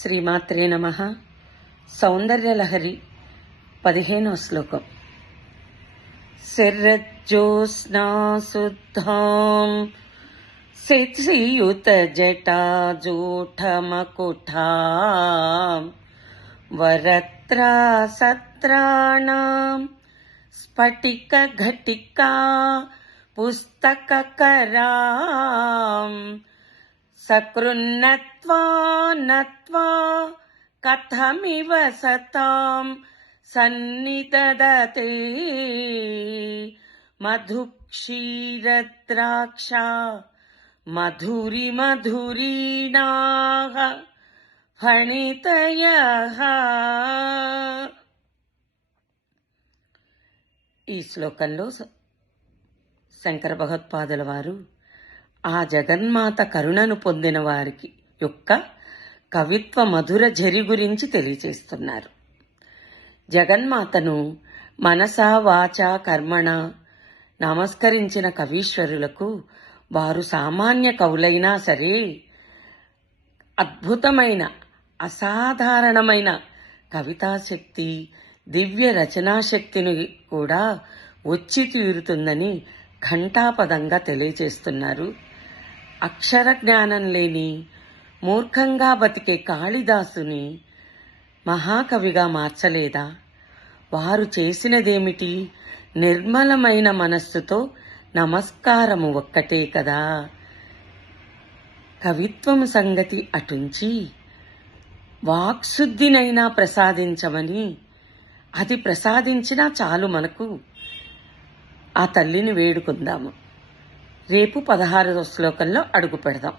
శ్రీమాత్రే నమః. సౌందర్యలహరి 15వ శ్లోకం. శరజ్యోత్స్నాశుద్ధాం శిథియుతజటాజూఠమకుఠాం వరత్రాసత్రాణాం స్ఫటికఘటికా పుస్తకకరాం సకృన్నత్వా నత్వా కథమివ సతాం సన్నిదదతే మధుక్షీరద్రాక్షా మధురిమధురీణాః ఫణితయః. ఈ శ్లోకంలో శంకర భగవత్పాదుల వారు ఆ జగన్మాత కరుణను పొందిన వారికి యొక్క కవిత్వ మధుర ఝరి గురించి తెలియచేస్తున్నారు. జగన్మాతను మనసా వాచా కర్మణ నమస్కరించిన కవీశ్వరులకు వారు సామాన్య కవులైనా సరే అద్భుతమైన అసాధారణమైన కవితాశక్తి దివ్య రచనాశక్తిని కూడా వచ్చి తీరుతుందని ఘంటాపదంగా తెలియచేస్తున్నారు. అక్షర జ్ఞానం లేని మూర్ఖంగా బతికే కాళిదాసుని మహాకవిగా మార్చలేదా? వారు చేసినదేమిటి? నిర్మలమైన మనస్సుతో నమస్కారము ఒక్కటే కదా. కవిత్వము సంగతి అటుంచి వాక్శుద్ధినైనా ప్రసాదించమని, అది ప్రసాదించినా చాలు మనకు. ఆ తల్లిని వేడుకుందాము. రేపు 16వ శ్లోకంలో అడుగు పెడదాం.